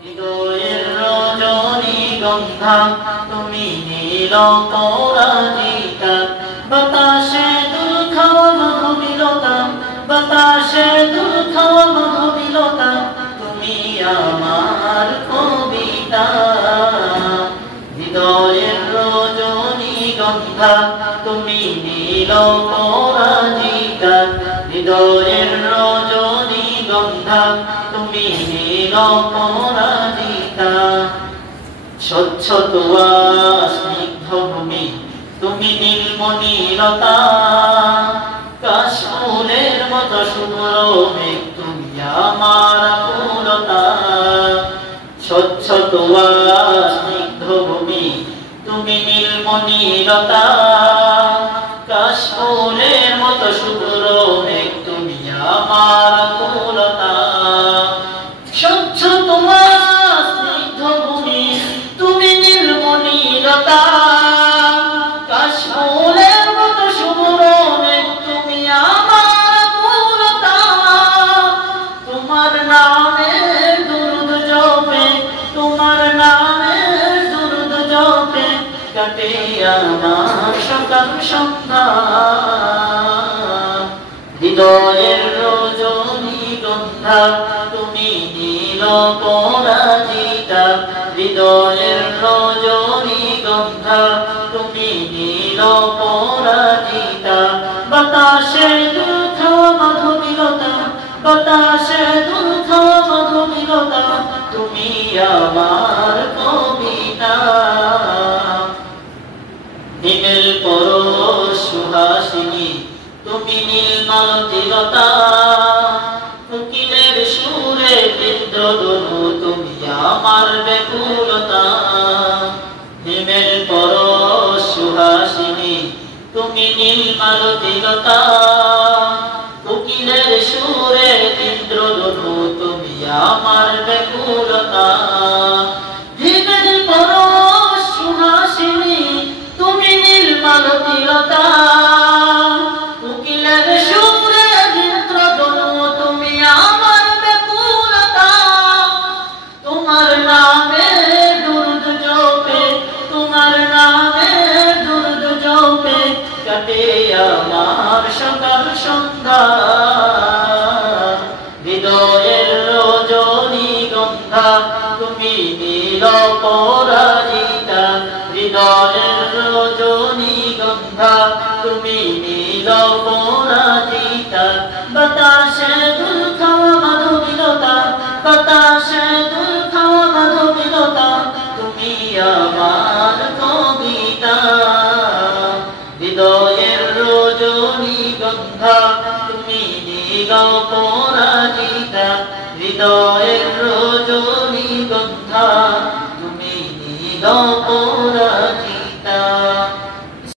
হৃদয়ের রজনীগন্ধা তুমি নীল পরাজিতা বাতাসে দুল খাওয়া মধুমিলতা বাতাসে দুল খাওয়া মধুমিলতা তুমি আমার কবিতা হৃদয়ের রজনীগন্ধা তুমি নীল পরাজিতা হৃদয়ের রজনীগন্ধা তুমি নীল পরাজিতা স্বচ্ছ তোয়া স্নিগ্ধ ভূমি তুমি নীলমণিলতা কাশফুলের মতো শুভ্র মেঘ তুমি আমার আকুলতা স্বচ্ছ তোয়া স্নিগ্ধ ভূমি তুমি নীলমণিলতা কাশফুলের মতো শুভ্র মেঘ তুমি আমার আকুলতা স্বচ্ছ তোয়া স্নিগ্ধ ভূমি তুমি নীলমণিলতা কাশফুলের মতো শুভ্র মেঘ তুমি আমার আকুলতা তোমার নামে দুরূদ জপে তোমার নামে দুরূদ জপে কাটে আমার সকাল সন্ধ্যা হৃদয়ের রজনীগন্ধা তুমি নীল পরাজিতা হৃদয়ের রজনীগন্ধা তুমি নীল পরাজিতা বাতাসে দুল খাওয়া মধুমিলতা বাতাসে দুল খাওয়া মধুমিলতা তুমি আমার কবিতা হিমেল পরশ সুহাসিনী তুমি নীলমালতিলতা কোকিলের সুরে ইন্দ্রধনু তুমি আমার ব্যাকুলতা হিমেল পরশ সুহাসিনী তুমি নীলমালতিলতা কোকিলের সুরে ইন্দ্রধনু তুমি আমার ব্যাকুলতা হিমেল পরশ সুহাসিনী তুমি নীলমালতিলতা কোকিলের সুরে ইন্দ্রধনু তুমি আমার ব্যাকুলতা তোমার নামে দুরূদ জপে তোমার নামে দুরূদ জপে কাটে আমার সকাল সন্ধ্যা হৃদয়ের রজনীগন্ধা তুমি নীল পরাজিতা হৃদয়ের রজনীগন্ধা তুমি নীল পরাজিতা বাতাসে দুল খাওয়া মধুমিলতা বাতাসে দুল খাওয়া মধুমিলতা তুমি আমার কবিতা হৃদয়ের রজনীগন্ধা তুমি নীল পরাজিতা হৃদয়ের রজনী